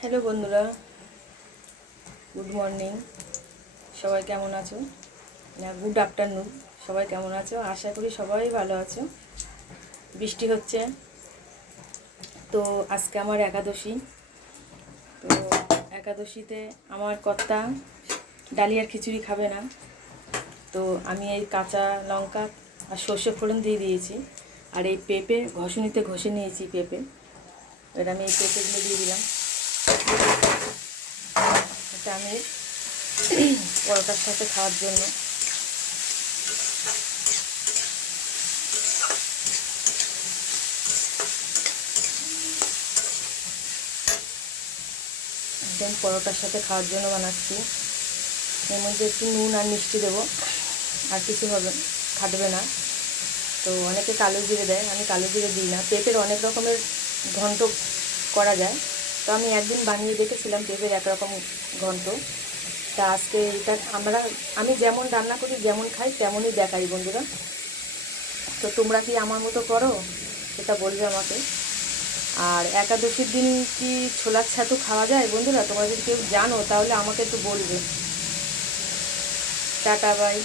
Hello বন্ধুরা, good morning. সবাই কেমন আছো? না, গুড আফটারনুন। সবাই কেমন আছো? আশা করি সবাই ভালো আছো। বৃষ্টি হচ্ছে তো আজকে আমার একাদশী। তো একাদশীতে আমার কর্তা ডালিয়ার খিচুড়ি খাবে না, তো আমি এই কাঁচা লঙ্কা আর সর্ষে ফোড়ন দিয়ে দিয়েছি। আর এই পেঁপে ঘষুনিতে ঘষে নিয়েছি পেঁপে, এবার আমি এই পেঁপেগুলো দিয়ে দিলাম। এটা আমি পরোটার সাথে খাওয়ার জন্য। একদম পরোটার সাথে খাওয়ার জন্য বানাচ্ছি। এর মধ্যে একটু নুন আর মিষ্টি দেবো, আর কিছু হবে খাটবে না। তো অনেকে কালো জিরে দেয়, আমি কালো জিরে দিই না। পেঁপের অনেক রকমের ঘন্ট করা যায়, তো আমি একদিন বানিয়ে দেখেছিলাম পেঁপের একরকম ঘন্ট। তা আজকে এটা আমি যেমন রান্না করি, যেমন খাই তেমনই দেখাই বন্ধুরা। তো তোমরা কি আমার মতো করো সেটা বলবে আমাকে। আর একাদশীর দিন কি ছোলার ছাতু খাওয়া যায় বন্ধুরা? তোমরা যদি কেউ জানো তাহলে আমাকে একটু বলবে। Tata, by.